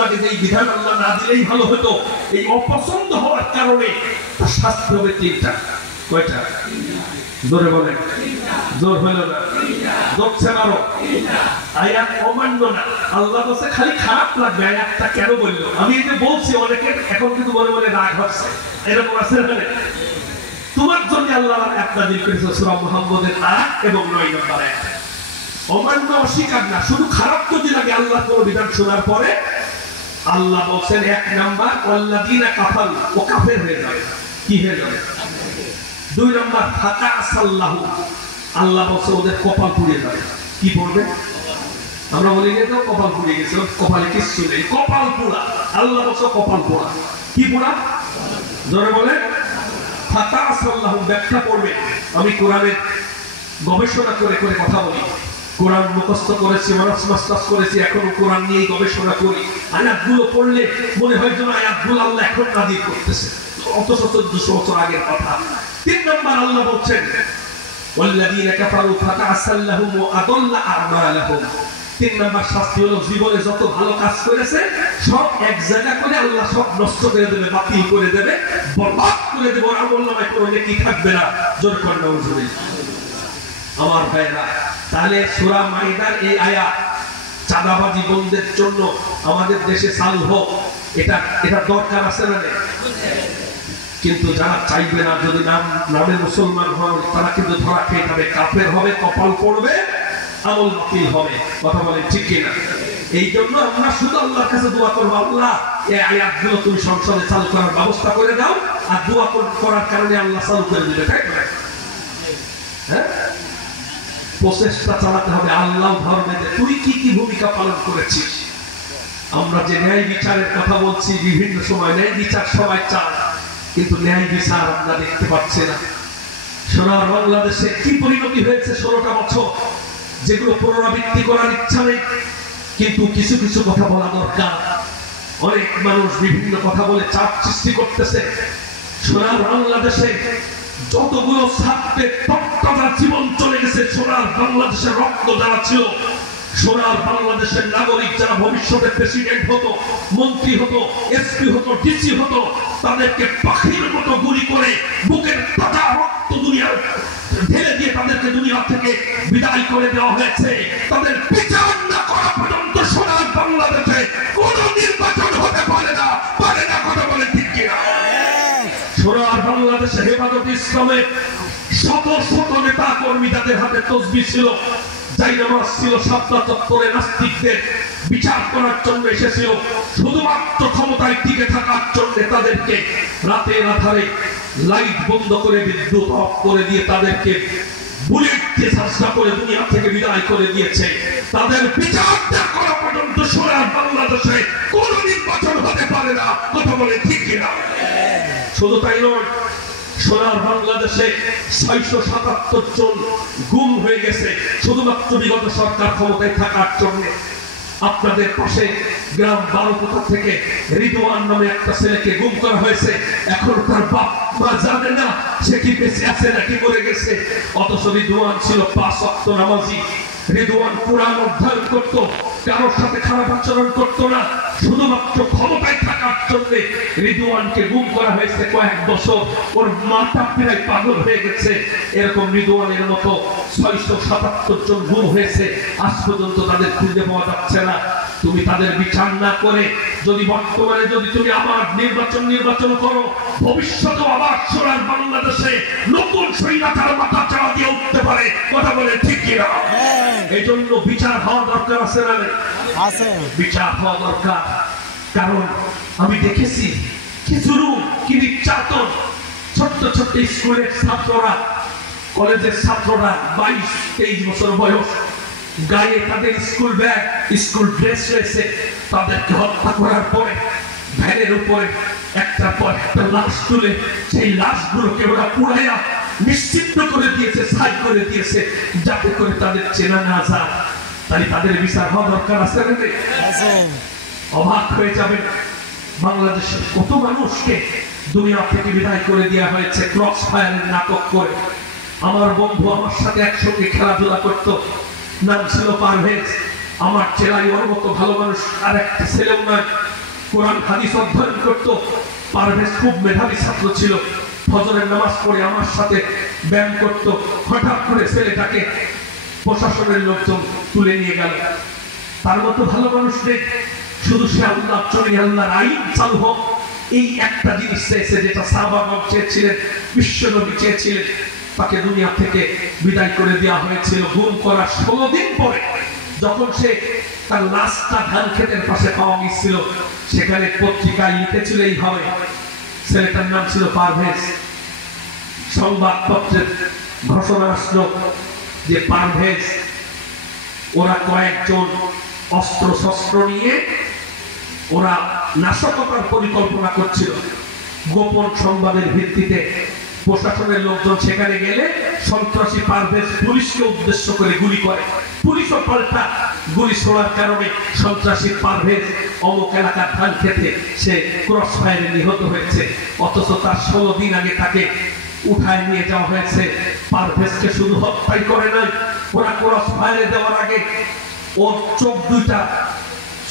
এই বিধান আল্লাহ না দিলেই ভালো হতো। এই অপছন্দ হওয়ার কারণে শাস্তি হবে তিনটা। কয়টা? জোরে বলেন। জোর হলো না, জোরছে আরো। আয়াত অমান্য না, আল্লাহ বলছে খালি খারাপ লাগবে। আয়াতটা কেন বললো? আমি এই যে বলছি, অনেকের এখন কিন্তু মনে মনে রাগ হচ্ছে, এরকম আছে না? তোমার জন্য আল্লাহ একটা দিন করেছে সূরা মুহাম্মদের 8 এবং 9 নম্বর আয়াত। অমান্য অস্বীকার না, শুধু খারাপ যদি লাগে আল্লাহর কোন বিধান শোনার পরে আল্লাহ বলছেন 1 নাম্বার ওয়াল্লাযিনা কাফারু, ও কাফের হয়ে যাবে। কি হয়ে যাবে? 2 নাম্বার ফাতা আসাল্লাহু, আল্লাহ বলছে ওদের কপাল পুড়ে যাবে। কি পড়বে? আমরা বলি যে তো কপাল পুড়ে গেছে, কপালে কিছু নেই, কপাল পোড়া। আল্লাহ বলছে কপাল পোড়া। কি পোড়া? জোরে বলে। ফাতা আসাল্লাহু ব্যাখ্যা করবে। আমি কোরআনের গবেষণা করে করে কথা বলি, কোরআন মুখস্থ করেছি, মাস্টার্স করেছি, এখনো কোরআন নিয়ে গবেষণা করি। আয়াতগুলো পড়লে মনে হয় যেন আয়াতগুলো আল্লাহ এখন নাযিল করতেছে, অথচ 1400 বছর আগের কথা। 3 নম্বর আল্লাহ বলছেন ওয়াল্লাযীনা কাফারু ফাতাআসাল্লাহুম ওয়া আদাল্লা আমালাহুম। 3 নম্বর শাস্তি হলো জীবনে যত ভালো কাজ করেছে সব এক জায়গা করে আল্লাহ সব নষ্ট করে দেবে, বাতিল করে দেবে, বরবাদ করে দেবে। আর আমলনামায় কোনো নেকি থাকবে না। জোরে করে নাউজুবিল্লাহ। আমার ভাইরা, তাহলে সূরা মাইদার এই আয়াত চাঁদাবাজি বন্ধের জন্য আমাদের দেশে চালু হোক, এটা দরকার আছে না? কিন্তু যারা চাইবে না, যদি নামে মুসলমান হন, তারা কিন্তু ধরা খেয়ে যাবে, কাফের হবে, কপাল পড়বে, আমল বাতিল হবে। কথা বলেন ঠিক কিনা? এই জন্য আমরা শুধু আল্লাহর কাছে দোয়া করবো, আল্লাহ এই আয়াতগুলো তুমি সংসদে চালু করার ব্যবস্থা করে দাও। আর দোয়া করার কারণে আল্লাহ চালু করে দিবে, তাই না? হ্যাঁ, প্রচেষ্টা চালাতে হবে আল্লাহ ধর্মে। তুই কি কি ভূমিকা পালন করেছিস? আমরা যে ন্যায় বিচারের কথা বলছি, বিভিন্ন সময় ন্যায় বিচার সবাই চায়, কিন্তু ন্যায় বিচার আমরা দেখতে পাচ্ছি না। সোনার বাংলাদেশে কি পরিণতি হয়েছে 16টা বছর, যেগুলো পুনরাবৃত্তি করার ইচ্ছা নেই, কিন্তু কিছু কিছু কথা বলা দরকার। অনেক মানুষ বিভিন্ন কথা বলে চাপ সৃষ্টি করতেছে। সোনার বাংলাদেশে যতগুলো ছাত্রের তত্ত্বাবধান জীবন চলে গেছে, সোনার বাংলাদেশের রক্ত যারা ছিল, সোনার বাংলাদেশের নাগরিক যারা ভবিষ্যতে প্রেসিডেন্ট হতো, মন্ত্রী হতো, এসপি হতো, ডিসি হতো, তাদেরকে পাখির মতো গুলি করে বুকের তাজা রক্ত দুনিয়ার ঢেলে দিয়ে তাদেরকে দুনিয়া থেকে বিদায় করে দেওয়া হয়েছে। তাদের বিচার না করা পর্যন্ত সোনার বাংলাদেশে কোন নির্বাচন হতে পারে না। কথা বলে ঠিক কিনা? সোনার বাংলাদেশে হেফাজত ইসলামের শত শত নেতা কর্মী, যাদের হাতে তসবিহ ছিল, জায়নামাজ ছিল, শাপলা চত্বরে নাস্তিকদের বিচার করার জন্য এসেছিল, শুধুমাত্র ক্ষমতায় টিকে থাকার জন্য তাদেরকে রাতের আধারে লাইট বন্ধ করে, বিদ্যুৎ অফ করে দিয়ে তাদেরকে বুলেট দিয়ে চেষ্টা করে দুনিয়া থেকে বিদায় করে দিয়েছে। তাদের বিচার না করা পর্যন্ত সোনার বাংলাদেশে কোন নির্বাচন হতে পারে না। কথা বলে ঠিক কিনা? শুধু তাই নয়, সোনার বাংলাদেশে 677 জন গুম হয়ে গেছে শুধুমাত্র বিগত সরকার ক্ষমতায় থাকার জন্য। আপনাদের পাশে গ্রাম বারোপোতা থেকে রিদওয়ান নামে একটা ছেলেকে গুম করা হয়েছে। এখন তার বাপ মা জানে না সে কি বেঁচে আছে নাকি মরে গেছে। অথচ রিদওয়ান ছিল 5 ওয়াক্ত নামাজি। রিদওয়ান কোরআন অধ্যয়ন করত, কারোর সাথে খারাপ আচরণ করত না। শুধুমাত্র ক্ষমতায় থাকার জন্য রিদওয়ানকে গুম করা হয়েছে কয়েক বছর। ওর মাথা প্রায় পাগল হয়ে গেছে। এরকম রিদওয়ানের মতো 677 জন গুম হয়েছে, আজ পর্যন্ত তাদের খুঁজে পাওয়া যাচ্ছে না। তুমি তাদের বিচার না করে যদি বর্তমানে তুমি আবার নির্বাচন করো, ভবিষ্যতে আবার সোনার বাংলাদেশে নতুন স্বৈরাচার মাথা চাড়া দিয়ে উঠতে পারে। কথা বলে ঠিক কিনা? এই জন্য বিচার হওয়া দরকার আছে না? আছে, বিচার হওয়া দরকার। কারণ আমি দেখেছি কি জুলুম, কি নির্যাতন। ছোট্ট ছোট্ট স্কুলের ছাত্ররা, কলেজের ছাত্ররা 22-23 বছর বয়স, গায়ে তাদের স্কুল ব্যাগ, স্কুল ড্রেস রয়েছে, তাদেরকে হত্যা করার পরে ভ্যানের উপরে একটার পর একটা লাশ তুলে সেই লাশগুলোকে ওরা পুড়াইয়া নিশ্চিহ্ন করে দিয়েছে, ছাই করে দিয়েছে, যাতে করে তাদের চেনা না যায়। তাই তাদের বিচার হওয়া দরকার আছে না? অবাক হয়ে যাবেন, বাংলাদেশের কত মানুষকে দুনিয়া থেকে বিদায় করে দেওয়া হয়েছে ক্রস ফায়ারের নাটক করে। আমার বন্ধু আমার সাথে একসঙ্গে খেলাধুলা করত, নাম ছিল পারভেজ। আমার চেলাই ওর মতো ভালো মানুষ আর একটা ছেলেও নয়। কোরআন হাদিস অধ্যয়ন করত। পারভেজ খুব মেধাবী ছাত্র ছিল। ফজরের নামাজ পড়ে আমার সাথে ব্যায়াম করত। হঠাৎ করে ছেলেটাকে প্রশাসনের লোকজন তুলে নিয়ে গেল। তার মতো ভালো মানুষ নেই। শুধু সে আল্লাহ চলে, আল্লাহর আইন চালু হোক, এই একটা জিনিস চেয়েছে, যেটা সাহাবাগণ চেয়েছিলেন, বিশ্বনবী চেয়েছিলেন। তাকে দুনিয়া থেকে বিদায় করে দেওয়া হয়েছিল গুম করার 16 দিন পরে। যখন সে তার লাশটা ধান ক্ষেতের পাশে পাওয়া গিয়েছিল, সেখানে পত্রিকায় লিখেছিল এইভাবে, ছেলেটার নাম ছিল পারভেজ। সংবাদপত্রের ঘোষণা আসলো যে পারভেজ, ওরা কয়েকজন অস্ত্র শস্ত্র নিয়ে ওরা নাশকতার পরিকল্পনা করছিল। গোপন সংবাদের ভিত্তিতে প্রশাসনের লোকজন সেখানে গেলে সন্ত্রাসী পারভেজ পুলিশকে উদ্দেশ্য করে গুলি করে। পুলিশও পাল্টা গুলি ছোড়ার কারণে সন্ত্রাসী পারভেজ অমুক এলাকার ধান খেতে সে ক্রস ফায়ারে নিহত হয়েছে। অথচ তার 16 দিন আগে তাকে উঠায় নিয়ে যাওয়া হয়েছে। পারভেজকে শুধু হত্যাই করে নাই, ওরা ক্রস ফায়ারে দেওয়ার আগে ওর চোখ দুইটা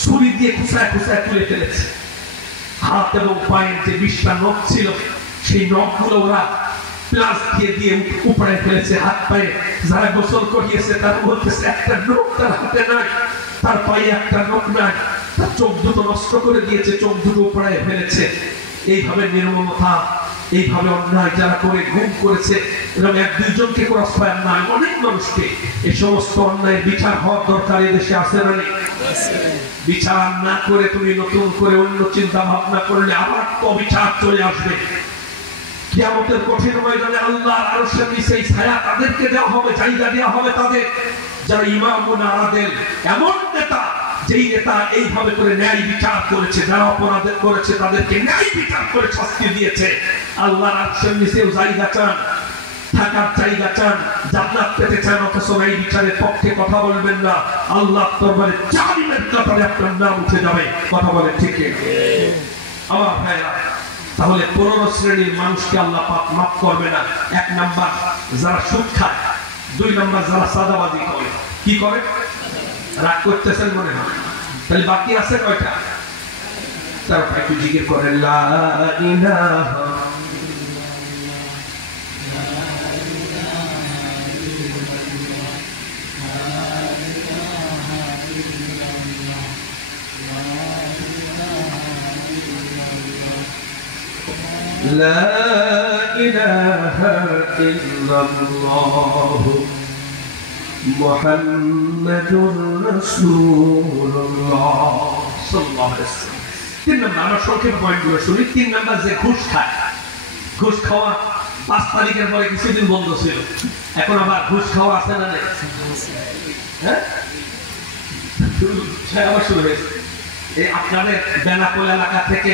ছুরি দিয়ে খুঁচায় খুঁচায় তুলে ফেলেছে। হাত এবং পায়ের যে 20টা নখ ছিল, সেই নখগুলো ওরা প্লাস দিয়ে উপড়ে ফেলেছে। হাত পায়ে যারা গোসল করিয়েছে তারা বলতেছে একটা নখ তার হাতে নাই, তার পায়ে একটা নখ নাই, তার চোখ দুটো নষ্ট করে দিয়েছে, চোখ দুটো উপড়ে ফেলেছে। এইভাবে নির্মমতা, এইভাবে অন্যায় যারা করে গুম করেছে, এবং 1-2 জনকে ক্রস ফায়ার নয়, অনেক মানুষকে। এই সমস্ত অন্যায়ের বিচার হওয়ার দরকার এদেশে আছে না নেই? বিচার না করে তুমি নতুন করে অন্য চিন্তা ভাবনা করলে আবার তো বিচার চলে আসবে। কিয়ামতের কঠিন ময়দানে আল্লাহর আরশের নিচে ছায়া তাদেরকে দেওয়া হবে, জায়গা দেওয়া হবে তাদের, যারা ইমামুন আদিল, এমন নেতা যেই নেতা এইভাবে করে ন্যায় বিচার করেছে, যারা অপরাধ করেছে তাদেরকে ন্যায় বিচার করে শাস্তি দিয়েছে। আল্লাহর আরশের নিচেও জায়গা চান, থাকার জায়গা চান, জান্নাত পেতে চান, অথচ এই বিচারের পক্ষে কথা বলবেন না। আল্লাহর দরবারে জালিমের কাতারে আপনার নাম উঠে যাবে। কথা বলে ঠিক? আমার ভাইরা, তাহলে 15 শ্রেণীর মানুষকে আল্লাহ পাক মাফ করবে না। 1 নাম্বার যারা সুদ খায়, 2 নাম্বার যারা সাদাবাজি করে। কি করে? রাগ করতেছেন মনে হয়? তাহলে বাকি আছে কয়টা? তারা একটু জিকির করে, লা ইলাহা لا إله إلا الله محمد رسول الله صلى الله عليه وسلم। 3 নম্বর, আমরা সংক্ষেপ পয়েন্টগুলো শুনি। 3 নম্বর, যে ঘুষ খায়। ঘুষ খাওয়া 5 তারিখের পরে কিছুদিন বন্ধ ছিল, এখন আবার ঘুষ খাওয়া আছে না নেই? হ্যাঁ, আবার শুরু হয়েছে। এই আপনাদের বেনাপোল এলাকা থেকে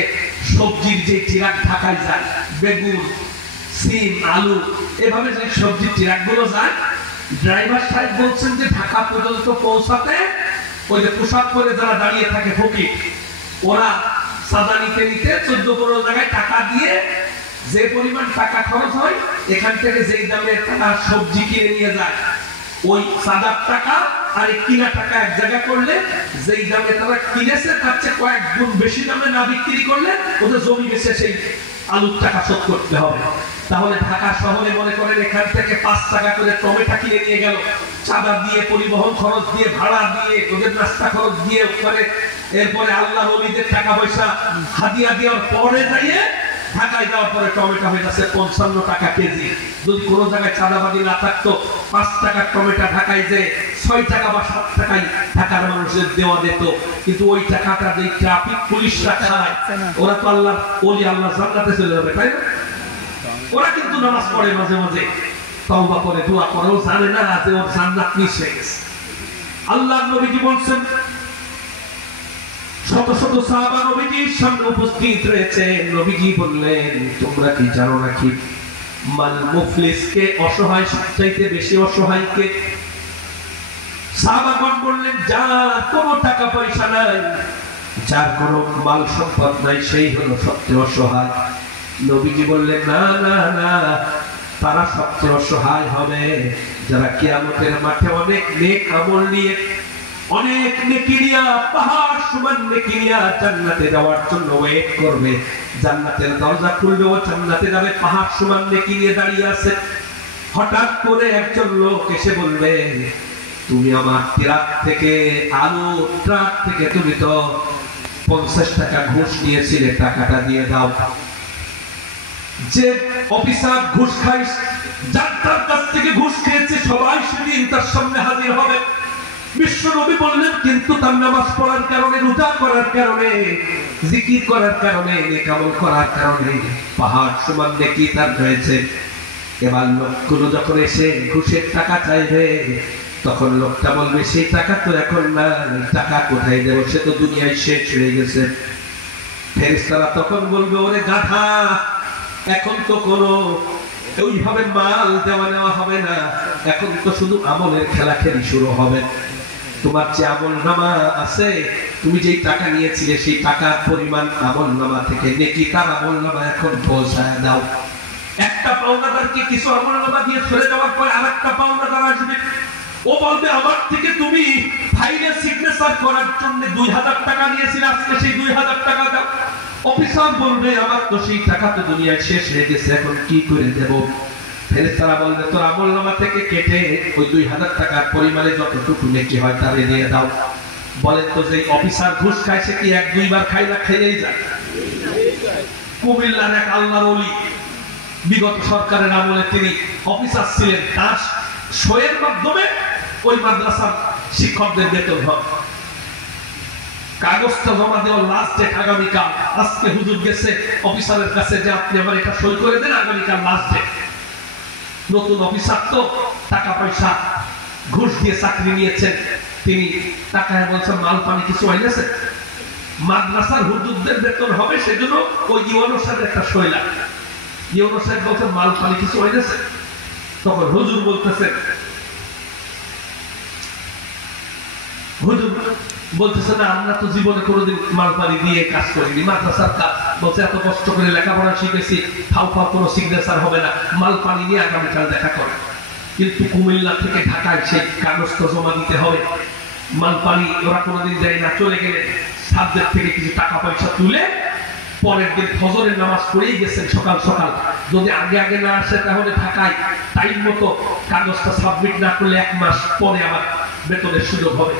সবজির যে ট্রাক ঢাকায় যায়, বেগুন, সিম, আলু, এভাবে যে সবজির ট্রাক গুলো যায়, ড্রাইভার সাহেব বলছেন যে ঢাকা পর্যন্ত পৌঁছাতে ওই যে পোশাক পরে যারা দাঁড়িয়ে থাকে ফকির, ওরা সাদা নিতে নিতে 14-15 জায়গায় টাকা দিয়ে যে পরিমাণ টাকা খরচ হয়, এখান থেকে যেই দামে তারা সবজি কিনে নিয়ে যায়, ওই সাদার টাকা আর কিনা টাকা এক জায়গা করলে যেই দামে তারা কিনেছে তার চেয়ে কয়েক গুণ বেশি দামে না বিক্রি করলে ওদের জমি বেচে সেই আলুর টাকা শোধ করতে হবে। তাহলে ঢাকা শহরে মনে করেন এখান থেকে 5 টাকা করে টমেটো কিনে নিয়ে গেল, চাঁদা দিয়ে, পরিবহন খরচ দিয়ে, ভাড়া দিয়ে, ওদের নাস্তা খরচ দিয়ে, ওখানে এরপরে আল্লাহ নবীদের টাকা পয়সা হাদিয়া দেওয়ার পরে যাইয়ে ঢাকায় যাওয়ার পরে টমেটো হয়ে যাচ্ছে 55 টাকা কেজি। যদি কোনো জায়গায় চাঁদাবাদি না থাকতো, 5 টাকার টমেটো ঢাকায় যে 6 টাকা বা 7 টাকায় ঢাকার মানুষের দেওয়া যেত। কিন্তু ওই টাকাটা যে ট্রাফিক পুলিশরা খায়, ওরা তো আল্লাহ ওলি, আল্লাহ জান্নাতে চলে যাবে, তাই না? ওরা কিন্তু নামাজ পড়ে মাঝে মাঝে, তওবা করে, দোয়া করে, ও জানে না যে ওর জান্নাত মিস হয়ে গেছে। আল্লাহর নবীজি বলছেন, শত শত সাহাবা নবীজির সামনে উপস্থিত রয়েছে। নবীজি বললেন, তোমরা কি জানো নাকি মাল মুফলিসকে, অসহায় সবচাইতে বেশি অসহায় কে? সাহাবাগণ বললেন, যার কোনো টাকা পয়সা নাই, যার কোনো মাল সম্পদ নাই, সেই হলো সবচেয়ে অসহায়। নবীজি বললেন, না না না, তারা সবচেয়ে অসহায় হবে যারা কিয়ামতের মাঠে অনেক নেক আমল নিয়ে অনেক নেকি নিয়া, পাহাড় সমান নেকি নিয়া জান্নাতে যাওয়ার জন্য ওয়েট করবে। জান্নাতের দরজা খুলবে, ও জান্নাতে যাবে, পাহাড় সমান নেকি নিয়ে দাঁড়িয়ে আছে। হঠাৎ করে একজন লোক এসে বলবে, তুমি আমার ট্রাক থেকে, আলু ট্রাক থেকে তুমি তো 50 টাকা ঘুষ নিয়েছিলে, টাকাটা দিয়ে দাও। যে অফিসার ঘুষ খাইস, যার তার কাছ থেকে ঘুষ খেয়েছে, সবাই সেদিন তার সামনে হাজির হবে। বিশ্ব নবী বললেন, কিন্তু তার নামাজ পড়ার কারণে, রোজা করার কারণে, জিকির করার কারণে, নেক আমল করার কারণে পাহাড় সমান নেকি তার হয়েছে। এবার লোকগুলো যখন এসে ঘুষের টাকা চাইবে, তখন লোকটা বলবে, সেই টাকা তো এখন না, টাকা কোথায় দেবো, সে তো দুনিয়ায় শেষ হয়ে গেছে। ফেরেশতারা তখন বলবে, ওরে গাধা, এখন তো কোনো ওইভাবে মাল দেওয়া নেওয়া হবে না, এখন তো শুধু আমলের খেলাখেলি শুরু হবে। তোমার যে আমল নামা আছে, তুমি যেই টাকা নিয়েছিলে, সেই টাকার পরিমাণ আমল নামা থেকে নেকি তার আমল নামা এখন পৌঁছায় দাও। একটা পাওনাদারকে কিছু আমল নামা দিয়ে সরে যাওয়ার পর আরেকটা পাওনাদার আসবে, ও বলবে, আমার থেকে তুমি ফাইলে সিগনেচার করার জন্য 2000 টাকা নিয়েছিলে, আজকে সেই 2000 টাকা দাও। অফিসার বলবে, আমার তো সেই টাকা তো দুনিয়ায় শেষ হয়ে গেছে, এখন কি করে দেব? ফেরেশতারা বলবে, তোর আমলনামা থেকে কেটে ওই 2000 টাকার পরিমাণে যতটুকু নেকি হয় তারে দিয়ে দাও। বলেন তো, যে অফিসার ঘুষ খায় সে কি 1-2 বার খায় না, খেয়েই যায়? কুমিল্লার এক আল্লাহর ওলি, বিগত সরকারের আমলে তিনি অফিসার ছিলেন, তার সইয়ের মাধ্যমে ওই মাদ্রাসার শিক্ষকদের বেতন হয়। কাগজটা জমা দেওয়ার লাস্ট ডেট আগামীকাল। আজকে হুজুর গেছে অফিসারের কাছে যে আপনি আমার এটা সই করে দেন, আগামীকাল লাস্ট ডেট। নতুন অফিসার তো টাকা পয়সা ঘুষ দিয়ে চাকরি নিয়েছেন, তিনি টাকায় বলছেন মাল পানি কিছু আইনেছে, মাদ্রাসার হুজুরদের বেতন হবে, সেজন্য ওই ইউনো সাহেব একটা সই লাগে। ইউনো সাহেব বলছেন মাল পানি কিছু আইনেছে, তখন হুজুর বলতেছেন, হুজুর বলতেছে না, আমরা তো জীবনে কোনোদিন মাল পানি দিয়ে কাজ করিনি, মাদ্রাসার কাজ। বলছে, এত কষ্ট করে লেখাপড়া শিখেছি, ফাও কোনো সিগনেচার হবে না, মাল পানি নিয়ে আগামীকাল দেখা করে। কিন্তু কুমিল্লা থেকে ঢাকায় সেই কাগজটা জমা দিতে হবে, মাল পানি ওরা কোনোদিন যায় না। চলে গেলে সাবজেক থেকে কিছু টাকা পয়সা তুলে পরের দিন ফজরের নামাজ পড়েই গেছেন সকাল সকাল, যদি আগে আগে না আসে তাহলে ঢাকায় টাইম মতো কাগজটা সাবমিট না করলে 1 মাস পরে আবার বেতনের সুযোগ হবে।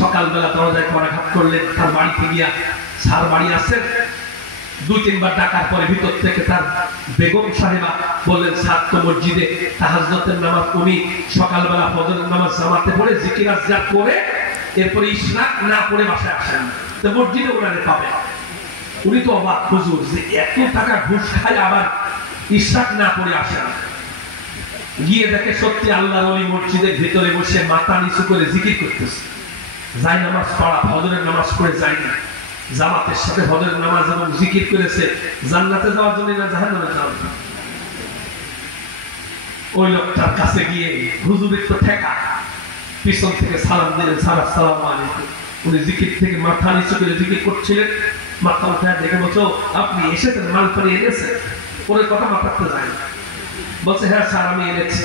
সকালবেলা দরজায় করাঘাত করলেন, তার বাড়িতে গিয়া, স্যার বাড়ি আছেন? 2-3 বার ডাকার পরে ভিতর থেকে তার বেগম সাহেবা বললেন, স্যার তো মসজিদে তাহাজ্জুদের নামাজ, উনি সকালবেলা ফজরের নামাজ জামাতে পড়ে জিকির আজকার করে এরপরে ইশরাক না পড়ে বাসায় আসেন, তো মসজিদে ওনারে পাবে। উনি তো অবাক, হুজুর যে এত টাকা ঘুষ খায় আবার ইশরাক না পড়ে আসেন। গিয়ে দেখে সত্যি আল্লাহর ওলি মসজিদের ভিতরে বসে মাথা নিচু করে জিকির করতেছে। যাই নামাজ পড়া, ফজরের নামাজ পড়ে যায়নি, জামাতের সাথে ফজরের নামাজ এবং জিকির করেছে, জান্নাতে যাওয়ার জন্য না জাহান্নামে যাওয়ার জন্য। ওই লোকটার কাছে গিয়ে হুজুরের তো ঠেকা, পিছন থেকে সালাম দিলেন, স্যার আসসালামু আলাইকুম। উনি জিকির থেকে মাথা নিচু করে জিকির করছিলেন, মাথা উঠায় দেখে বলছো, আপনি এসেছেন, মাল পানি এনেছেন? ওর কথা মাথাতে যায় না, বলছে, হ্যাঁ স্যার আমি এনেছি।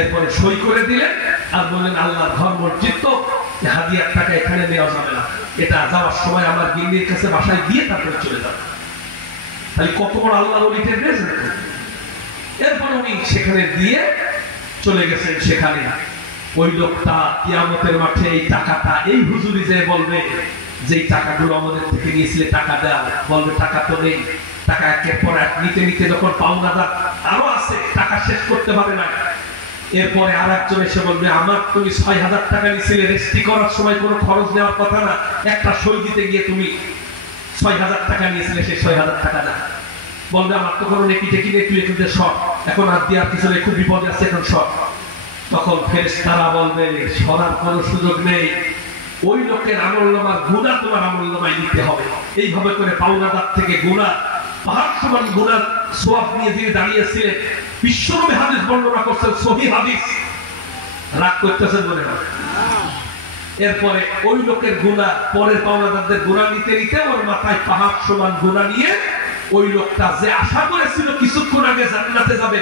এরপরে সই করে দিলেন আর বললেন, আল্লাহর ঘর মসজিদ তো, হাদিয়ার টাকা এখানে নেওয়া যাবে না, এটা যাওয়ার সময় আমার গিন্নির কাছে বাসায় দিয়ে তারপরে চলে যাবে। তাহলে কত বড় আল্লাহর ওলি টেনেছেন। এরপর উনি সেখানে দিয়ে চলে গেছেন। সেখানে ওই লোকটা কিয়ামতের মাঠে এই টাকাটা, এই হুজুরি যে বলবে, যে টাকাগুলো আমাদের থেকে নিয়েছিলে টাকা দেওয়া, বলবে টাকা তো নেই। টাকা একের পর এক নিতে নিতে যখন পাওনাদার আরো আছে, টাকা শেষ করতে পারে না। এরপরে আর একজন এসে বলবে, আমার তুমি 6000 টাকা নিয়েছিলে, রেজিস্ট্রি করার সময় কোনো খরচ নেওয়ার কথা না, একটা সই দিতে গিয়ে তুমি 6000 টাকা নিয়েছিলে, সেই 6000 টাকা না। বলবে, আমার তো কোনো নেকি টেকি নেই, তুই এখানে শর্ট, এখন আর দেওয়ার পিছনে খুব বিপদে আছে, এখন শর্ট। তখন ফেরেশতারা বলবে, সরার কোনো সুযোগ নেই, ওই লোকের আমলনামার গুনাহ তোমার আমলনামায় নিতে হবে। এইভাবে করে পাওনাদার থেকে গুনাহ, পাহাড় সমান গুনাহ সওয়াব নিয়ে দিয়ে দাঁড়িয়েছিলেন। বিশ্বনবী হাদিস বর্ণনা করছেন, সহিহ হাদিস। রাগ করতেছেন মনে হয়? এরপরে ওই লোকের গুনাহ, পরের পাওনাদারদের গুনাহ নিতে নিতে ওর মাথায় পাহাড় সমান গুনাহ নিয়ে ওই লোকটা যে আশা করেছিল কিছুক্ষণ আগে জান্নাতে যাবে,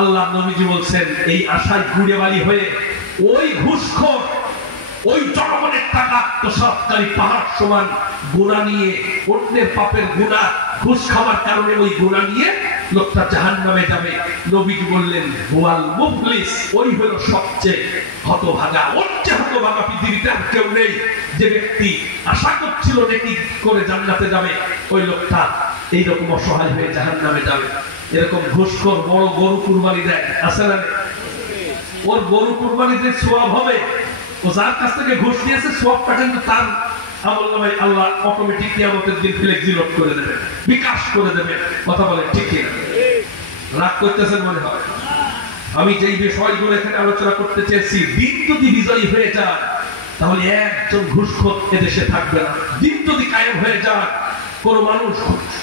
আল্লাহ নবীজি বলছেন এই আশায় ঘুরে বাড়ি হয়ে ওই ঘুষখোর ওই জনগণের টাকা তো সরকারি পাহাড় সমান গুণা নিয়ে, অন্যের পাপের গুণা ঘুষ খাওয়ার কারণে ওই গুণা নিয়ে লোকটা জাহান্নামে যাবে। নবীজি বললেন হুয়াল মুফলিস, ওই হলো সবচেয়ে হতভাগা। ওর চেয়ে হতভাগা পৃথিবীতে আর কেউ নেই। যে ব্যক্তি আশা করছিল নেকি করে জান্নাতে যাবে, ওই লোকটা এইরকম অসহায় হয়ে জাহান্নামে যাবে। এরকম ঘুষখোর বড় গরু কুরবানি দেয়, আছে না? ওর গরু কুরবানিতে সওয়াব হবে। ও যার কাছ থেকে ঘুষ নিয়েছে সওয়াবটা কিন্তু তার আমলনামায় আল্লাহ অটোমেটিক কিয়ামতের দিন ফ্লেক্সিলোড করে দেবে, বিকাশ করে দেবে। কথা বলে ঠিক কি না? রাগ করতেছেন মনে হয়? আমি যেই বিষয়গুলো এখানে আলোচনা করতে চেয়েছি, দিন যদি বিজয়ী হয়ে যায় তাহলে একজন ঘুষখোর এদেশে থাকবে না। দিন যদি কায়েম হয়ে যায়, কোন মানুষ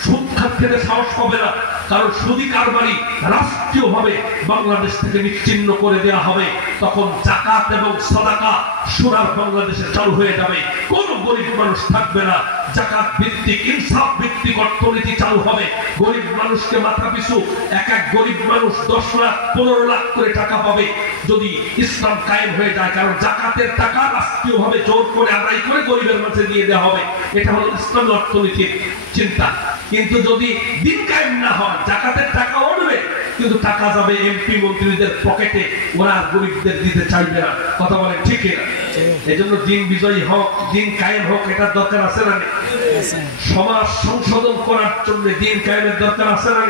সুদ খাত খেতে সাহস পাবে না। কারণ সুদি কারবারি রাষ্ট্রীয়ভাবে বাংলাদেশ থেকে বিচ্ছিন্ন করে দেওয়া হবে। তখন যাকাত এবং সাদাকা সোনার বাংলাদেশে চালু হয়ে যাবে। কোন গরিব মানুষ থাকবে না। যাকাত ভিত্তিক, ইনসাফ ভিত্তিক অর্থনীতি চালু হবে। গরিব মানুষকে মাথা পিছু এক এক গরিব মানুষ 10 লাখ 15 লাখ করে টাকা পাবে যদি ইসলাম কায়েম হয়ে যায়। কারণ যাকাতের টাকা রাষ্ট্রীয়ভাবে জোর করে আদায় করে গরিবের মাঝে দিয়ে দেওয়া হবে। এটা হলো ইসলামী অর্থনীতির চিন্তা। কিন্তু যদি দিন কায়েম না হয়, যাকাতের টাকা উঠবে কিন্তু টাকা যাবে এমপি মন্ত্রীদের পকেটে, ওরা গরিবদের দিতে চাইবে না। কথা বলে ঠিক না? এজন্য দিন বিজয়ী হোক, দিন কায়েম হোক, এটার দরকার আছে না? সমাজ সংশোধন করার জন্য দিন কায়েমের দরকার আছে না?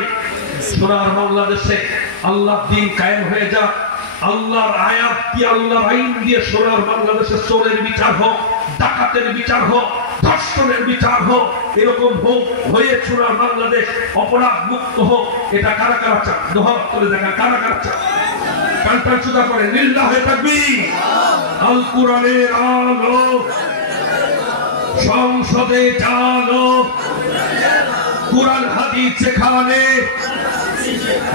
সোনার বাংলাদেশে আল্লাহ দিন কায়েম হয়ে যাক। আল্লাহর আয়াত দিয়ে, আল্লাহর আইন দিয়ে সোনার বাংলাদেশে চোরের বিচার হোক, ডাকাতের বিচার হোক, ধর্ষণের বিচার হোক। এরকম হোক, হয়ে সোনার বাংলাদেশ অপরাধ মুক্ত হোক। এটা কারা কারা চান? দোহাত করে দেখা, কারা কারা চান? কান্তার সুদা করে লিল্লাহে তাকবীর। আল কোরআনের আলো সংসদে চালো, কোরআন হাদিস সেখানে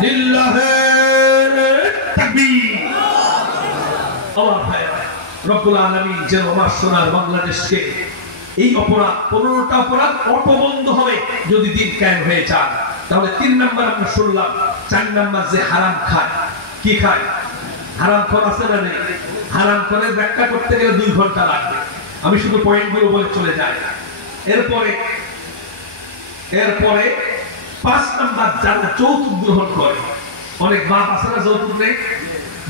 লিল্লাহে তাকবীর। আমার ভাই, রব্বুল আলামিন যেন আমার সোনার বাংলাদেশকে এই অপরাধ 15টা অপরাধ অটো বন্ধ হবে যদি দিন কায়েম হয়ে যায়। তাহলে 3 নাম্বার আমরা শুনলাম। 4 নাম্বার যে হারাম খায়, কি খায়? হারাম খোর আছে না? হারাম খোরের ব্যাখ্যা করতে গেলে 2 ঘন্টা লাগবে। আমি শুধু পয়েন্টগুলো বলে চলে যাই। এরপরে 5 নাম্বার যারা যৌতুক গ্রহণ করে। অনেক বাপ আছে না যৌতুক নেই,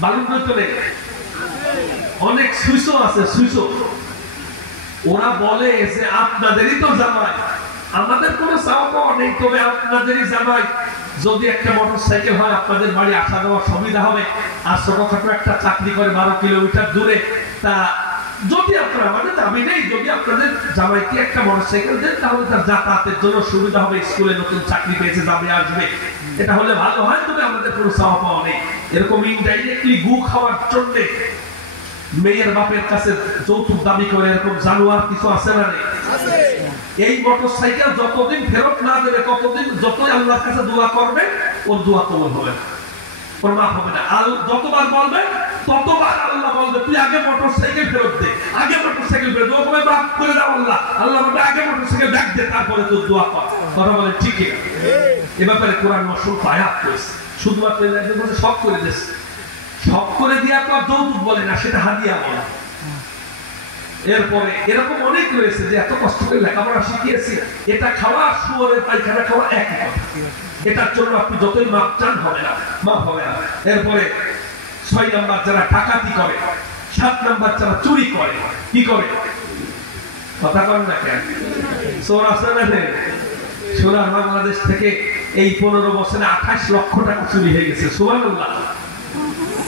বালুন নেই, অনেক সুইসো আছে, সুইসো। ওরা বলে যে আপনাদেরই তো জামাই, আমাদের কোনো চাওয়া পাওয়া নেই, তবে আপনাদেরই জামাই। যদি একটা মোটরসাইকেল হয় আপনাদের বাড়ি আসা যাওয়া সুবিধা হবে। আর ছোটখাটো একটা চাকরি করে 12 কিলোমিটার দূরে, তা যদি আপনারা, মানে দাবি নেই, যদি আপনাদের জামাইকে একটা মোটরসাইকেল দেন তাহলে তার যাতায়াতের জন্য সুবিধা হবে। স্কুলে নতুন চাকরি পেয়েছে, যাবে আসবে, এটা হলে ভালো হয়। তবে আমাদের কোনো চাওয়া পাওয়া নেই। এরকম ইনডাইরেক্টলি গু খাওয়ার জন্য মেয়ের বাপের কাছে যৌতুক দাবি করে এরকম জানোয়ার কিছু আছে না? এই মোটরসাইকেল যতদিন ফেরত না দেবে ততদিন যতই আল্লাহর কাছে দোয়া করবে ওর দোয়া কবুল হবে না, ওর মাফ হবে না। আর যতবার বলবে ততবার আল্লাহ বলবে তুই আগে মোটরসাইকেল ফেরত দে, আগে মোটরসাইকেল ফেরত দে, ওকে মাফ করে দাও আল্লাহ। আল্লাহ বলবে আগে মোটরসাইকেল ব্যাক দে, তারপরে তোর দোয়া কর। কথা বলে ঠিক না? এ ব্যাপারে কোরআন অসংখ্য আয়াত করেছে। শুধুমাত্র সব করে দিয়েছে। সব করে দিয়া তো আর যৌতুক বলে না, সেটা হাদিয়া বলে। এরপরে এরকম অনেক রয়েছে যে এত কষ্ট করে লেখাপড়া শিখিয়েছি, এটা খাওয়া শুয়োরের পায়খানা খাওয়া একই কথা। এটার জন্য আপনি যতই মাপ চান হবে না, মাপ হবে না। এরপরে 6 নাম্বার যারা ডাকাতি করে, 7 নাম্বার যারা চুরি করে, কি করে? কথা বলেন না কেন? চোর আছে না? সোনার বাংলাদেশ থেকে এই 15 বছরে 28 লক্ষ টাকা চুরি হয়ে গেছে। সুবহানাল্লাহ।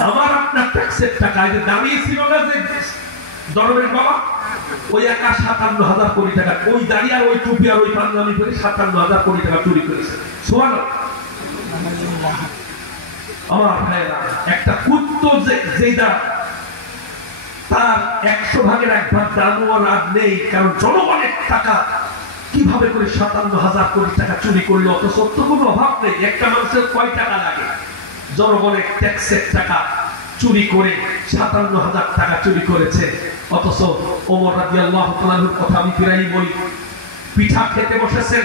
আমার আপনার ট্যাক্সের টাকা যে দাঁড়িয়েছিল না যে দরবেশ বাবা, ওই একা 57,000 কোটি টাকা, ওই দাঁড়িয়ে আর ওই টুপি আর ওই পাঞ্জাবি করে 57,000 কোটি টাকা চুরি করেছে। সুবহানাল্লাহ। আমার ভাইয়েরা, একটা কুত্তো যেটা তার 100 ভাগের 1 ভাগ দামও আর নেই, কারণ জনগণের টাকা কিভাবে করে 57,000 কোটি টাকা চুরি করলো, অথচ তো কোনো অভাব নেই। একটা মানুষের কয় টাকা লাগে? জনগণের ট্যাক্সের টাকা চুরি করে 57,000 টাকা চুরি করেছে। অথচ ওমর রাদিয়াল্লাহু তাআলার কথা আমি ফিরাই বলি, পিঠা খেতে বসেছেন,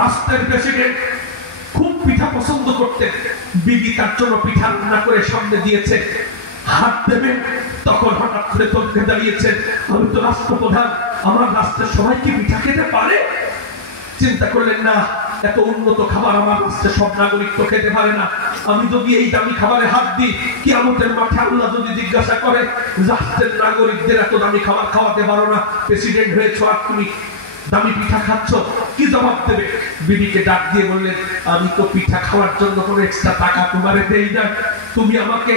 রাষ্ট্রের প্রেসিডেন্ট খুব পিঠা পছন্দ করতেন, বিবি তার জন্য পিঠা রান্না করে সামনে দিয়েছে, হাত দেবেন, তখন হঠাৎ করে তর্কে দাঁড়িয়েছেন, আমি তো রাষ্ট্রপ্রধান, আমার রাষ্ট্রের সবাই কি পিঠা খেতে পারে? চিন্তা করলেন না, এত উন্নত খাবার আমার রাষ্ট্রের সব নাগরিক তো খেতে পারে না। আমি যদি এই দামি খাবারে হাত দিই, কিয়ামতের মাঠে আল্লাহ যদি জিজ্ঞাসা করে, রাষ্ট্রের নাগরিকদের এত দামি খাবার খাওয়াতে পারো না, প্রেসিডেন্ট হয়েছো আর তুমি দামি পিঠা খাচ্ছ, কি জবাব দেবে? বিবিকে ডাক দিয়ে বললেন, আমি তো পিঠা খাওয়ার জন্য কোনো এক্সট্রা টাকা তোমারে দেই না, তুমি আমাকে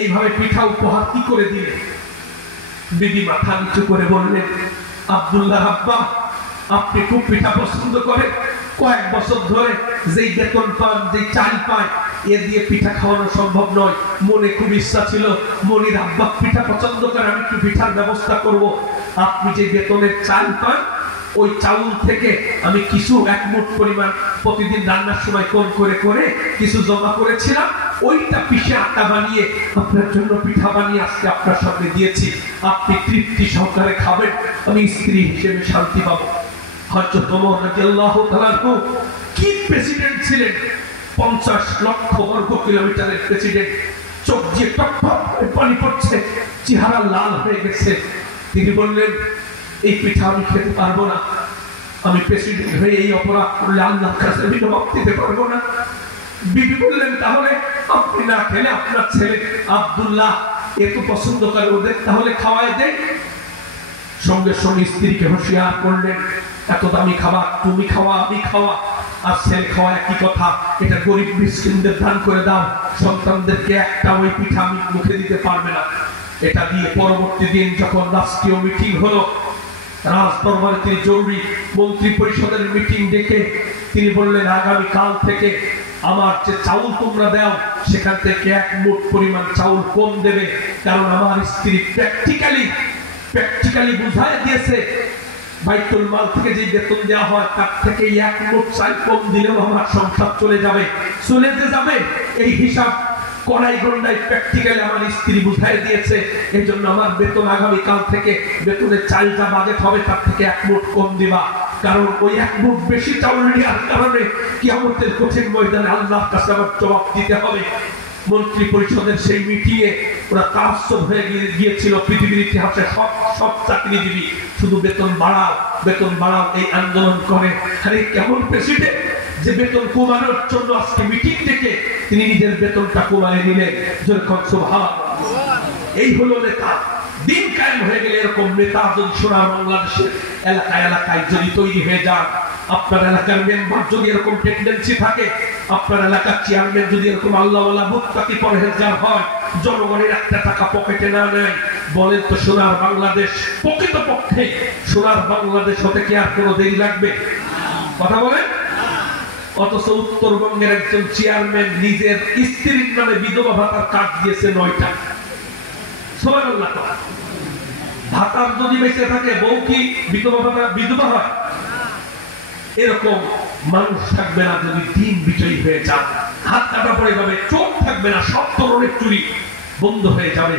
এইভাবে পিঠা উপহার কি করে দিলে? বিবি মাথা নিচু করে বললেন, আব্দুল্লাহ আব্বা, আপনি খুব পিঠা পছন্দ করেন, কয়েক বছর ধরে যেই বেতন পান, যেই চাল পায়, এ দিয়ে পিঠা খাওয়ানো সম্ভব নয়। মনে খুব ইচ্ছা ছিল, মনির আব্বা পিঠা পছন্দ করে, আমি একটু পিঠার ব্যবস্থা করব। আপনি যে বেতনের চাল পান, ওই চাউল থেকে আমি কিছু এক মুঠ পরিমাণ প্রতিদিন রান্নার সময় কম করে করে কিছু জমা করেছিলাম, ওইটা পিষে আটা বানিয়ে আপনার জন্য পিঠা বানিয়ে আজকে আপনার সামনে দিয়েছি। আপনি তৃপ্তি সহকারে খাবেন, আমি স্ত্রী হিসেবে শান্তি পাবো। হযরত ওমর রাদিয়াল্লাহু তাআলা কি প্রেসিডেন্ট ছিলেন, 50 লক্ষ বর্গ কিলোমিটারের প্রেসিডেন্ট, চোখ দিয়ে টপটপ করে পানি পড়ছে, চেহারা লাল হয়ে গেছে। তিনি বললেন, এই পিঠা আমি খেতে পারবো না, আমি প্রেসিডেন্ট হয়ে এই অপরাধ করলে আল্লাহর কাছে আমি জবাব দিতে পারবো না। বিবি বললেন, তাহলে আপনি না খেলে আপনার ছেলে আব্দুল্লাহ এত পছন্দ করে, ওদের তাহলে খাওয়ায় দেয়। সঙ্গে সঙ্গে স্ত্রীকে হুঁশিয়ার করলেন, এত দামি খাবার তুমি খাওয়া আমি খাওয়া আর ছেলে খাওয়া একই কথা, এটা গরিব মিসকিনদের দান করে দাও, সন্তানদেরকে একটা ওই পিঠা আমি মুখে দিতে পারবে না। এটা দিয়ে পরবর্তী দিন যখন রাষ্ট্রীয় মিটিং হলো, রাজদরবারে তিনি জরুরি মন্ত্রী পরিষদের মিটিং ডেকে তিনি বললেন, আগামী কাল থেকে আমার যে চাউল তোমরা দাও, সেখান থেকে এক মুঠ পরিমাণ চাউল কম দেবে, কারণ আমার স্ত্রী প্র্যাকটিক্যালি বুঝায় দিয়েছে, বাইতুল মাল থেকে যে বেতন দেওয়া হয় তার থেকে এক মুঠ চাল কম দিলেও আমার সংসার চলে যাবে, এই হিসাব কড়াই গন্ডাই প্র্যাকটিক্যালি আমার স্ত্রী বুঝাই দিয়েছে। এই জন্য আমার বেতন আগামী কাল থেকে বেতনের চাল যা বাজেট হবে তার থেকে এক মুঠ কম দিবা, কারণ ওই এক মুঠ বেশি চাউল নেওয়ার কারণে কিয়ামতের কঠিন ময়দানে আল্লাহর কাছে আমার জবাব দিতে হবে। মন্ত্রী পরিষদের সেই মিটিংয়ে ওরা তাজ্জব হয়ে গিয়েছিল, পৃথিবীর ইতিহাসে সব চাকরিজীবী শুধু বেতন বাড়াও এই আন্দোলন করে। আরে কেমন প্রেসিডেন্ট যে বেতন কমানোর জন্য আজকে মিটিং থেকে তিনি নিজের বেতনটা কমায় নিলেন। যেরকম সুবহানাল্লাহ, এই হলো নেতা। দিন কায়েম হয়ে গেলে এরকম নেতা যদি সোনার বাংলাদেশের এলাকায় যদি তৈরি হয়ে যান, আপনার এলাকার মেম্বার যদি এরকম টেন্ডেন্সি থাকে, আপনার এলাকার চেয়ারম্যান যদি এরকম আল্লাহওয়ালা মুত্তাকি পরহেজগার হয়, জনগণের একটা টাকা পকেটে না নেয়, বলেন তো সোনার বাংলাদেশ প্রকৃতপক্ষে সোনার বাংলাদেশ হতে কি আর কোনো দেরি লাগবে? কথা বলেন। অথচ উত্তরবঙ্গের একজন চেয়ারম্যান নিজের স্ত্রীর নামে বিধবা ভাতার কার্ড দিয়েছে 9টা। সুবহানাল্লাহ। ভাতার যদি বেঁচে থাকে, বউ কি বিধবা হয়? এরকম মানুষ থাকবে না যদি দিন বিজয়ী হয়ে যান, হাত কাটা পড়ে যাবে, চোখ থাকবে না, সব ধরনের চুরি বন্ধ হয়ে যাবে।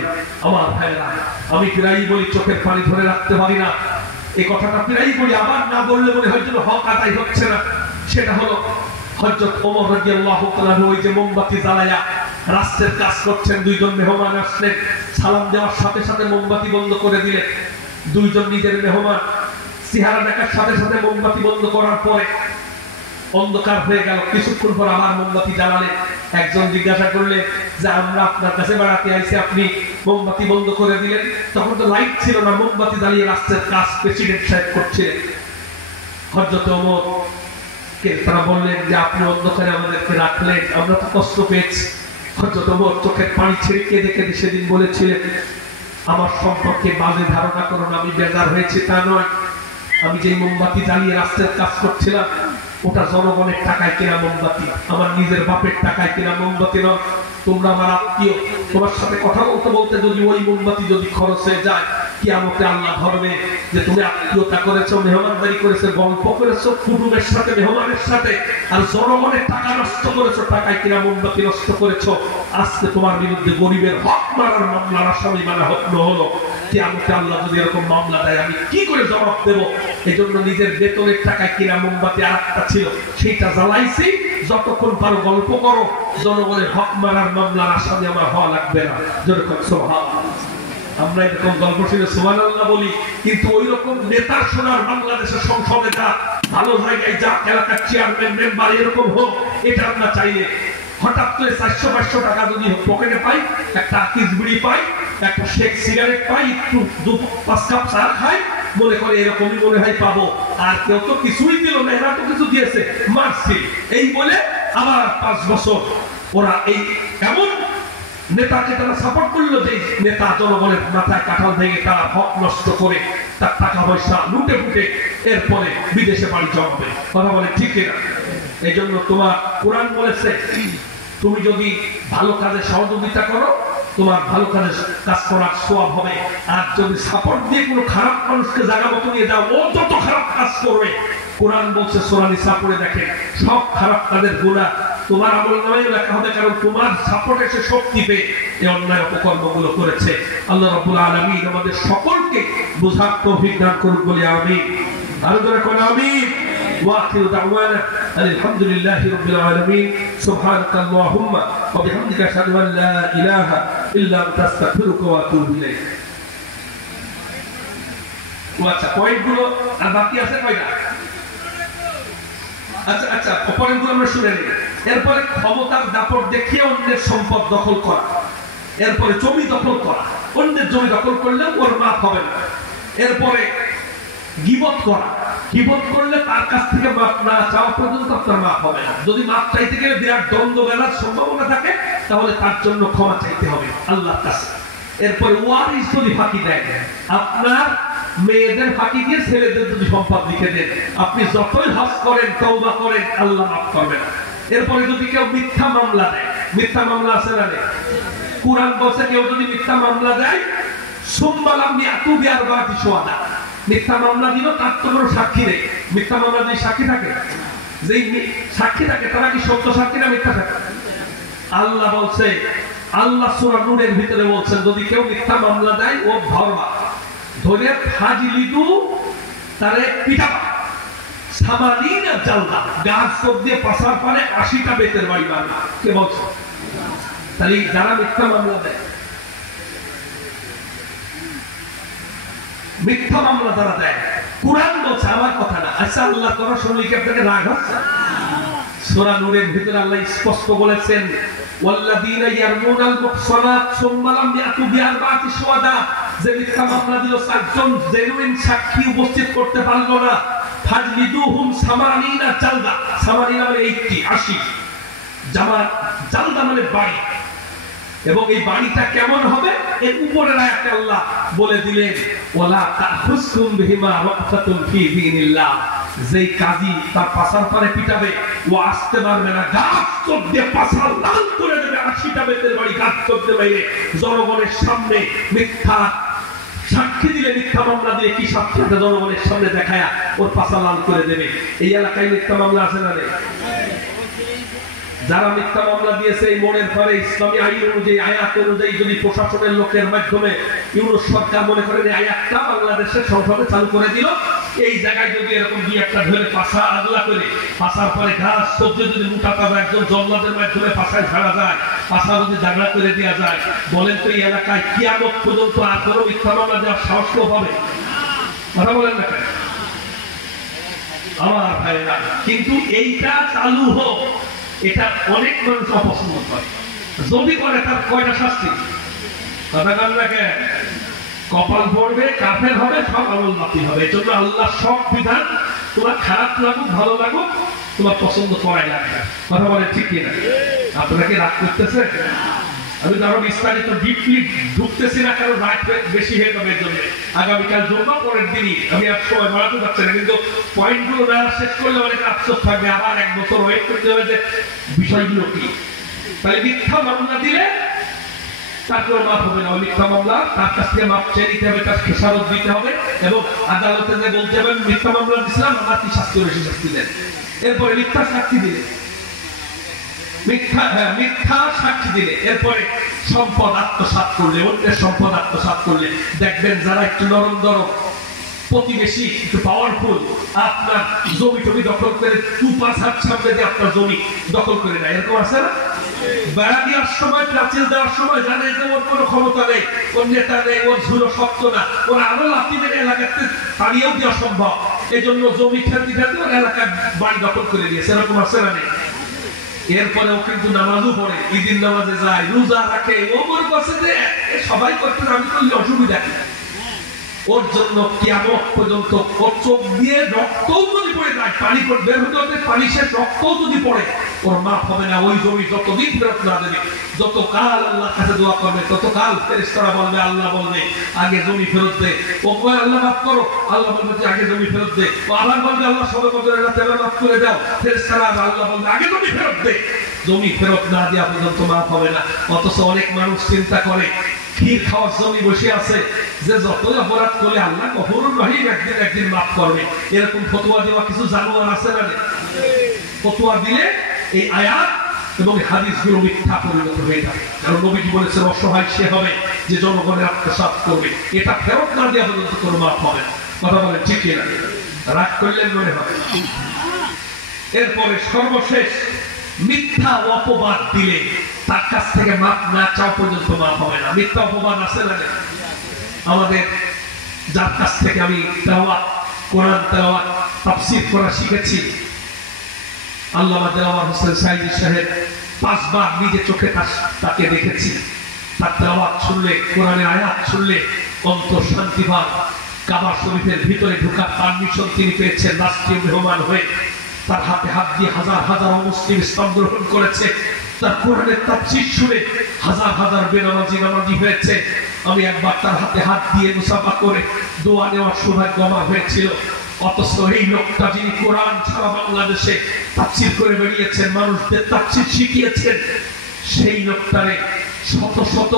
আমার ভাইয়েরা, আমি প্রায়ই বলি, চোখের পানি ধরে রাখতে পারি না, এই কথাটা প্রায়ই বলি, আবার না বললে মনে হয় যেন হক আদায় হচ্ছে না। সেটা হলো হযরত ওমর রাদিয়াল্লাহু তাআলা ওই যে মোমবাতি জ্বালায়া রাষ্ট্রের কাজ করছেন, দুইজন মেহমান আসলেন, সালাম দেওয়ার সাথে সাথে মোমবাতি বন্ধ করে দিলেন। দুইজন নিজের মেহমান চেহারা দেখার সাথে সাথে মোমবাতি বন্ধ করার পরে অন্ধকার হয়ে গেল। কিছুক্ষণ পর আবার মোমবাতি জ্বালালেন। একজন জিজ্ঞাসা করলেন যে, আমরা আপনার কাছে বেড়াতে আইছি, আপনি মোমবাতি বন্ধ করে দিলেন। তখন তো লাইট ছিল না, মোমবাতি জ্বালিয়ে রাষ্ট্রের কাজ প্রেসিডেন্ট সাহেব করছিলেন। হযরত ওমর কে তারা বললেন যে, আপনি অন্ধকারে আমাদেরকে রাখলেন, আমরা তো কষ্ট পেয়েছি। হযরত ওমর চোখের পানি ছেড়ে কেঁদে কেঁদে সেদিন বলেছিলেন, আমার সম্পর্কে বাজে ধারণা করুন, আমি বেজার হয়েছি তা নয়। আমি যে মোমবাতি জ্বালিয়ে রাষ্ট্রের কাজ করছিলাম, ওটা জনগণের টাকায় কেনা মোমবাতি, আমার নিজের বাপের টাকায় কেনা মোমবাতি নয়। তোমরা আমার আত্মীয়, তোমার সাথে কথা বলতে বলতে যদি ওই মোমবাতি যদি খরচ হয়ে যায়, কিয়ামতে আল্লাহ ধরবে যে তুমি আত্মীয়তা করেছো, মেহমানদারি করেছো, গল্প করেছো কুটুমের সাথে, মেহমানের সাথে, আর জনগণের টাকা নষ্ট করেছো, টাকায় কিনা মোমবাতি নষ্ট করেছো। আজকে তোমার বিরুদ্ধে গরিবের হক মারার মামলার আসামি মানা হলো। কিয়ামতে আল্লাহ যদি এরকম মামলা দেয়, আমি কি করে জবাব দেবো? এই জন্য নিজের বেতনের টাকায় কিনা মোমবাতি আরেকটা ছিল, সেইটা জ্বালাইছি, যতক্ষণ পারো গল্প করো, জনগণের হক মারার মামলার আসামি আমার হওয়া লাগবে না। যেরকম সুবহানাল্লাহ, আমরা এরকম গল্প শুনে সুবহানাল্লাহ বলি, কিন্তু ওই রকম নেতার শোনার বাংলাদেশের সংসদে যা ভালো জায়গায় যা এলাকার চেয়ারম্যান মেম্বার এরকম হোক, এটা আমরা চাইলে হঠাৎ করে 400-500 টাকা যদি পকেটে পাই, একটা আকিস বিড়ি পাই, একটা শেক সিগারেট পাই, একটু 2-5 কাপ চা খাই, মনে করে এরকমই মনে হয় পাবো। আর কেউ তো কিছুই দিল না, এরা তো কিছু দিয়েছে, মারছি এই বলে আবার 5 বছর ওরা এই এমন নেতাকে তারা সাপোর্ট করলো যে নেতা জনগণের মাথায় কাঁঠাল ভেঙে তারা হক নষ্ট করে তার টাকা পয়সা লুটে ফুটে এরপরে বিদেশে বাড়ি জমাবে। কথা বলে ঠিক না? এই জন্য তোমার কোরআন বলেছে, তুমি যদি ভালো কাজে সহযোগিতা করো, তোমার ভালো কাজে কাজ করার সওয়াব হবে। আর যদি সাপোর্ট দিয়ে কোনো খারাপ মানুষকে জায়গা মতো নিয়ে যাও, ও যত খারাপ কাজ করবে, কোরআন বলছে সূরা নিসা পড়ে দেখেন, সব খারাপ কাজের গুনাহ তোমার আমলনামায় লেখা হবে, কারণ তোমার সাপোর্টে সে শক্তি পেয়ে এই অন্যায় অপকর্মগুলো করেছে। আল্লাহ রাব্বুল আলামিন আমাদের সকলকে বুঝার তৌফিক দান করুন বলে আমিন। আরো জোরে কোন আমিন। وآخر دعوانا أن الحمد لله رب العالمين سبحانك اللهم وبحمدك أشهد أن لا إله إلا أنت أستغفرك وأتوب إليك। আচ্ছা, পয়েন্টগুলো আর বাকি আছে কয়টা? আচ্ছা পয়েন্টগুলো আমরা শুনে নিই। এরপরে ক্ষমতার দাপট দেখিয়ে অন্যের সম্পদ দখল করা, এরপরে জমি দখল করা, অন্যের জমি দখল করলে ওর মাফ হবে না। এরপরে গীবত করা, গীবত করলে তার কাছ থেকে মাফ না চাওয়া পর্যন্ত আপনার মাফ হবে না। যদি মাফ চাইতে গেলে বিরাট দ্বন্দ্ব বেলার সম্ভাবনা থাকে, তাহলে তার জন্য ক্ষমা চাইতে হবে আল্লাহর কাছে। এরপরে ওয়ারিস যদি ফাঁকি দেয়, আপনার মেয়েদের ফাঁকি দিয়ে ছেলেদের যদি সম্পদ লিখে দেন, আপনি যতই হজ করেন তওবা করেন, আল্লাহ মাফ করবে না। এরপরে যদি কেউ মিথ্যা মামলা দেয়, মিথ্যা মামলা আছে না নেই? কুরআন বলছে কেউ যদি মিথ্যা মামলা দেয়, সুম্মালাম ইয়াতু বিআরবাতি শুহাদা, মিথ্যা মামলা দিল, তার তো কোনো সাক্ষী নেই। মিথ্যা মামলা যদি সাক্ষী থাকে, যেই সাক্ষী থাকে তারা কি সত্য সাক্ষী না মিথ্যা সাক্ষী? আল্লাহ বলছে, আল্লাহ সূরা নূরের ভিতরে বলছেন, যদি কেউ মিথ্যা মামলা দেয়, ও ধরবা, ধরে ফাজিলিদু, তারে পিটাবা, সামানিনা জালদা, গাছ চোখ দিয়ে পাশার পারে 80টা বেতের বাড়ি মারবে। কে বলছে? তাহলে যারা মিথ্যা মামলা দেয়, মিথ্যা মামলা যারা দেয়, কুরআন বলছে, আমার কথা না। আচ্ছা, আল্লাহ কথা শুনলে কি আপনাকে রাগ হচ্ছে? সূরা নূরের ভিতরে আল্লাহ স্পষ্ট বলেছেন, ওয়াল্লাযীনা ইয়ারমুনাল মুহসানাত সুম্মা লাম ইয়াতু বিআরবাতি শুহাদা, যে মিথ্যা মামলা দিল, 4 জন জেনুইন সাক্ষী উপস্থিত করতে পারলো না, ফাজলিদুহুম সামানিনা জালদা, সামানিনা মানে 80, জালদা মানে বাড়ি। এবং এই বাড়িটা কেমন হবে, এর উপরের আয়াতে আল্লাহ বলে দিলেন, ওয়ালা তাখুসকুম বিহিমা রাফাতুন ফি দীনিল্লাহ, যেই কাজী তার পাছার পারে পিটাবে, ও আসতে পারবে না, গাছ চোখ দিয়ে পাছা লাল করে দেবে, 80টা বেতের বাড়ি গাছ চোখ দিয়ে বাইরে জনগণের সামনে মিথ্যা সাক্ষী দিলে, মিথ্যা মামলা দিয়ে কি সাক্ষী জনগণের সামনে দেখায়া ওর পাছা লাল করে দেবে। এই এলাকায় মিথ্যা মামলা আছে না নেই? যারা মিথ্যা মামলা দিয়েছে, এই মোড়ের পরে ইসলামী আইন অনুযায়ী, আয়াত অনুযায়ী যদি প্রশাসনের লোকের মাধ্যমে ইউনূস সরকার মনে করেন এই আয়াতটা বাংলাদেশের সংসদে চালু করে দিল, এই জায়গায় যদি এরকম দুই একটা ধরে পাশা আগলা করে, পাশার পরে ঘাস সবজি যদি মুটাতে যায়, একজন জল্লাদের মাধ্যমে পাশায় ছাড়া যায়, পাশা যদি জাগড়া করে দেওয়া যায়, বলেন তো এই এলাকায় কিয়ামত পর্যন্ত আর কোনো মিথ্যা মামলা দেওয়ার সাহস কেউ পাবে? কথা বলেন না কেন আমার ভাইরা? কিন্তু এইটা চালু হোক, এটা অনেক মানুষ অপছন্দ করে। যদি করে তার কয়টা শাস্তি? কথা বলেন না কেন? কপাল পড়বে, কাফের হবে, সব আমল বাতিল হবে। এই জন্য আল্লাহ সব বিধান তোমার খারাপ লাগুক ভালো লাগুক তোমার পছন্দ করাই লাগবে। কথা বলে ঠিক কিনা? আপনারা কি রাগ করতেছে? আমি তো আরো বিস্তারিত ডিপলি ঢুকতেছি না, কারণ রাত বেশি হয়ে যাবে। এর জন্য আগামীকাল জমা, পরের দিনই আমি আর সময় বাড়াতে যাচ্ছি না, কিন্তু পয়েন্টগুলো না শেষ করলে অনেক আফসোস থাকবে, আবার 1 বছর ওয়েট করতে হবে যে বিষয়গুলো কি। তাহলে মিথ্যা মামলা দিলে তারপরে মাফ হবে না। মিথ্যা মামলা তার কাছ থেকে মাফ চেয়ে নিতে হবে, তার খেসারত দিতে হবে, এবং আদালতে যে বলতে হবে মিথ্যা মামলা দিয়েছিলাম, আমার কি শাস্তি বেশি শাস্তি দেন। এরপরে মিথ্যা সাক্ষী দিলে, মিথ্যা সাক্ষী দিলে, এরপরে সম্পদ আত্মসাৎ করলে, অন্যের সম্পদ আত্মসাৎ করলে, দেখবেন যারা একটু নরম দরম, প্রতিবেশী একটু পাওয়ারফুল, আপনার জমি টমি দখল করে 2-5 হাত সামনে দিয়ে আপনার জমি দখল করে নেয়, এরকম আছে না? বেড়া দেওয়ার সময়, প্রাচীর দেওয়ার সময় জানে যে ওর কোনো ক্ষমতা নেই, ওর নেতা নেই, ওর ঝুলো শক্ত না, ওর আরো লাঠি মেরে এলাকাতে তাড়িয়েও দেওয়া সম্ভব, এই জন্য জমি ঠেলতে ঠেলতে ওর এলাকার বাড়ি দখল করে দিয়েছে, এরকম আছে না? নেই। এরপরেও কিন্তু নামাজও পড়ে, ঈদের নামাজে যায়, রোজা রাখে, ও মনে করছে যে সবাই করতে, আমি করলে অসুবিধা কি? ওর জন্য কিয়ামত পর্যন্ত ওর চোখ দিয়ে রক্তও যদি পড়ে যায়, পানি বের হতে হতে পানি শেষ, রক্তও যদি পড়ে, ওর মাফ হবে না। ওই জমি যতদিন ফেরত না দেবে, যতকাল আল্লাহর কাছে দোয়া করবে, ততকাল ফেরেশতারা বলবে, আল্লাহ বলবে আগে জমি ফেরত দে, ও কয় আল্লাহ মাফ করো, আল্লাহ বলবে যে আগে জমি ফেরত দে, ও আবার বলবে আল্লাহ সবে কদরের রাতে মাফ করে দাও, ফেরেশতারা আল্লাহ বলবে আগে জমি ফেরত দে। জমি ফেরত না দেওয়া পর্যন্ত মাফ হবে না। অথচ অনেক মানুষ চিন্তা করে ক্ষীর খাওয়ার জমি বসে আছে যে যতই অপরাধ করলে আল্লাহ গফুরুর রহিম, একদিন মাফ করবে, এরকম ফতোয়া দেওয়া কিছু জানোয়ার আছে না? ফতোয়া দিলে এই আয়াত এবং হাদিসগুলো মিথ্যা পরিণত হয়ে যাবে। কারণ নবীজি বলেছেন অসহায় সে হবে যে জনগণের আত্মসাৎ করবে, এটা ফেরত না দেওয়া পর্যন্ত কোনো মাফ হবে না। কথা বলেন ঠিক না? রাগ করলেন মনে হবে। এরপরে সর্বশেষ, মিথ্যা অপবাদ দিলে তার কাছ থেকে মাপ না চাও পর্যন্ত মাপ হবে না। মিথ্যা অপবাদ আছে না? আমাদের যার কাছ থেকে আমি তেলাওয়াত, কোরআন তেলাওয়াত, তাফসীর করা শিখেছি, আল্লামা দেওয়ার হোসেন সাইদি সাহেব 5 বার নিজে চোখে তাকে দেখেছি। তার তেলাওয়াত শুনলে, কোরআনের আয়াত শুনলে অন্তর শান্তি পায়। কাবা শরীফের ভিতরে ঢোকার পারমিশন তিনি পেয়েছেন রাষ্ট্রীয় মেহমান হয়ে। তার হাতে হাত দিয়ে হাজার হাজার মুসলিম ইসলাম গ্রহণ করেছে। তার কোরআনের তাফসীর শুনে হাজার হাজার বেনামাজি নামাজি হয়েছে। আমি একবার তার হাতে হাত দিয়ে মুসাফা করে দোয়া নেওয়ার সৌভাগ্য আমার হয়েছিল। অথচ এই লোকটা যিনি কোরআন সারা বাংলাদেশে তাফসীর করে বেরিয়েছেন, মানুষদের তাফসীর শিখিয়েছেন, সেই লোকটারে শত শত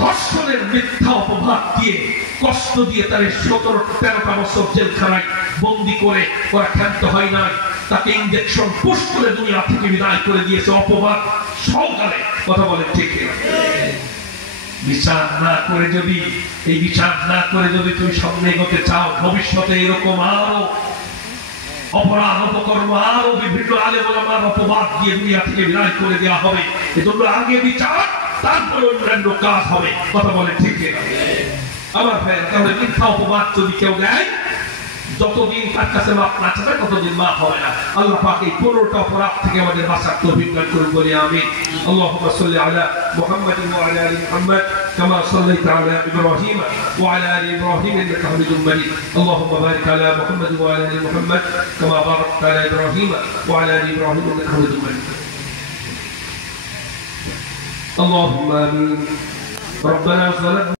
ধর্ষণের মিথ্যা অপবাদ দিয়ে, কষ্ট দিয়ে তার 17-13টা বছর জেলখানায় বন্দি করে ওরা ক্ষান্ত হয় না। তাকে ইনজেকশন পুশ করে দুনিয়া থেকে বিদায় করে দিয়েছে অপবাদ সহকারে। কথা বলে ঠিক না? বিচার না করে যদি, এই বিচার না করে যদি তুমি সামনে এগোতে চাও, ভবিষ্যতে এরকম আরো অপরাধ অপকর্ম, আরো বিভিন্ন আলেম ওলামার অপবাদ দিয়ে দুনিয়া থেকে বিদায় করে দেওয়া হবে। এজন্য আগে বিচার, তারপরে অন্যান্য কাজ হবে। কথা বলে ঠিক না? আমার ভাই, তাহলে মিথ্যা অপবাদ যদি কেউ দেয়, যতদিন তার কাছে মাপ না চাবে ততদিন মাপ হবে না। আল্লাহ পাক এই 15টা অপরাধ থেকে আমাদের বাঁচার তৌফিক দান করুন বলি আমিন। আল্লাহুম্মা সাল্লি আলা মুহাম্মাদ ওয়া আলা আলি মুহাম্মাদ কামা সাল্লাইতা আলা ইব্রাহিম ওয়া আলা আলি ইব্রাহিম ইন্নাকা হামিদুম মাজিদ। আল্লাহুম্মা বারিক আলা মুহাম্মাদ ওয়া আলা আলি মুহাম্মাদ কামা বারাকতা আলা ইব্রাহিম ওয়া আলা আলি ইব্রাহিম ইন্নাকা হামিদুম মাজিদ। اللهم آمين. ربنا ظلمنا